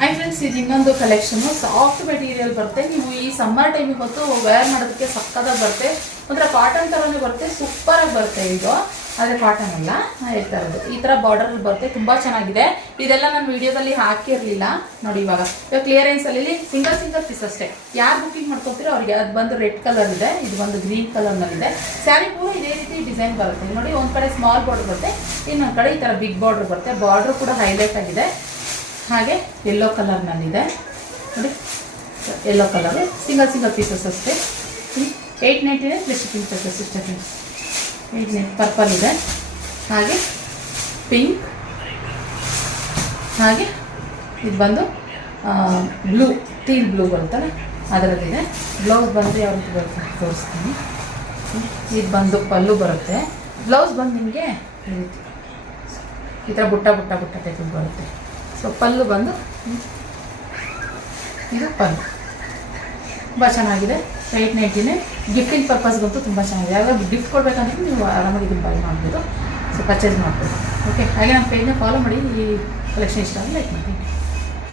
And friends, ಇದು ಇನ್ನೊಂದು collection. Soft material ಬರುತ್ತೆ. ನೀವು ಈ ಸಮ್ಮರ್ ಟೈಮಿಗೆ ಹೊತ್ತು ವೇರ್ ಮಾಡೋದಕ್ಕೆ ಸಕ್ಕತ್ತಾಗಿ ಬರುತ್ತೆ. ಒಂಥರ ಕಾಟನ್ ಥರನೇ ಬರುತ್ತೆ. ಸೂಪರಾಗಿ ಬರುತ್ತೆ ಇದು. ಆದರೆ ಕಾಟನ್ ಅಲ್ಲ, ಹೇಳ್ತಾ ಇರೋದು ಈ ಥರ ಬಾರ್ಡರ್ ಬರುತ್ತೆ. ತುಂಬ ಚೆನ್ನಾಗಿದೆ. ಇದೆಲ್ಲ ನಾನು ವಿಡಿಯೋದಲ್ಲಿ ಹಾಕಿರಲಿಲ್ಲ ನೋಡಿ. ಇವಾಗ ಕ್ಲಿಯರೆನ್ಸಲ್ಲಿ ಸಿಂಗಲ್ ಪೀಸ್ ಅಷ್ಟೇ. ಯಾರು ಬುಕ್ಕಿಂಗ್ ಮಾಡ್ಕೊತೀರೋ ಅವ್ರಿಗೆ ಅದು ಬಂದು ರೆಡ್ ಕಲರ್ ಇದೆ, ಇದು ಬಂದು ಗ್ರೀನ್ ಕಲರ್ನಲ್ಲಿದೆ. ಸ್ಯಾರಿ ಪೂರ ಇದೇ ರೀತಿ ಡಿಸೈನ್ ಬರುತ್ತೆ ನೋಡಿ. ಒಂದು ಕಡೆ ಸ್ಮಾಲ್ ಬಾರ್ಡರ್ ಬರುತ್ತೆ, ಇನ್ನೊಂದು ಕಡೆ ಈ ಥರ ಬಿಗ್ ಬಾರ್ಡರ್ ಬರುತ್ತೆ. ಬಾರ್ಡರ್ ಕೂಡ ಹೈಲೈಟ್ ಆಗಿದೆ. ಹಾಗೆ ಯೆಲ್ಲೋ ಕಲರ್ನಲ್ಲಿದೆ ನೋಡಿ. ಯೆಲ್ಲೋ ಕಲರು ಸಿಂಗಲ್ ಪೀಸಸ್ ಅಷ್ಟೇ. 899 ಪ್ಲಸ್ ಶಿಪ್ಪಿಂಗ್ ಚಾರ್ಜಸ್ ಇಷ್ಟೇ ಫ್ರೆಂಡ್ಸ್. 899 ಪರ್ಪಲ್ ಇದೆ, ಹಾಗೆ ಪಿಂಕ್, ಹಾಗೆ ಇದು ಬಂದು ಬ್ಲೂ, ಟೀಲ್ ಬ್ಲೂ ಬರುತ್ತಲ್ಲ ಅದರಲ್ಲಿದೆ. ಬ್ಲೌಸ್ ಬಂದು ಯಾವ ರೀತಿ ಬರುತ್ತೆ ತೋರಿಸ್ತೀನಿ. ಇದು ಬಂದು ಪಲ್ಲು ಬರುತ್ತೆ. ಬ್ಲೌಸ್ ಬಂದು ನಿಮಗೆ ಈ ರೀತಿ ಈ ಥರ ಬುಟ್ಟ ಟೈಪ್ ಬರುತ್ತೆ. ಸೊ ಪಲ್ಲು ಬಂದು ಇದು ಪಲ್ಲು ತುಂಬ ಚೆನ್ನಾಗಿದೆ. 899 ಗಿಫ್ಟಿಂಗ್ ಪರ್ಪಸ್ಗಂತೂ ತುಂಬ ಚೆನ್ನಾಗಿದೆ. ಯಾವಾಗ ಗಿಫ್ಟ್ ಕೊಡಬೇಕಂದ್ರೆ ನೀವು ಆರಾಮಾಗಿ ಇದನ್ನು ಬೈ ಮಾಡ್ಬೋದು. ಸೊ ಪರ್ಚೇಸ್ ಮಾಡ್ಬೋದು. ಓಕೆ, ಹಾಗೆ ನಮ್ಮ ಪೇಜ್ನ ಫಾಲೋ ಮಾಡಿ. ಈ ಕಲೆಕ್ಷನ್ ಇಷ್ಟ ಆದರೆ ಲೈಕ್ ಮಾಡಿ.